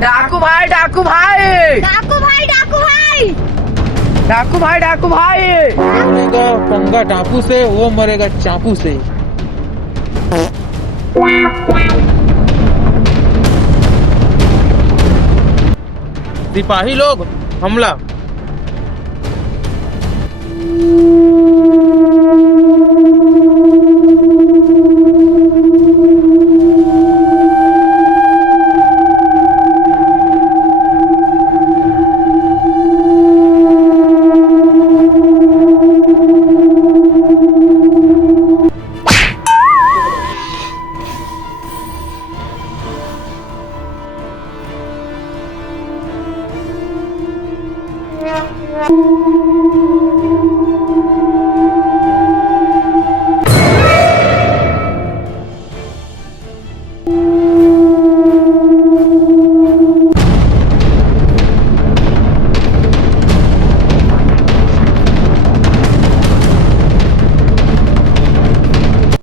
डाकू भाई, डाकू भाई, डाकू भाई, डाकू भाई। डाकू भाई, डाकू भाई। मरेगा पंगा टापू से, वो मरेगा चाकू से। सिपाही लोग हमला।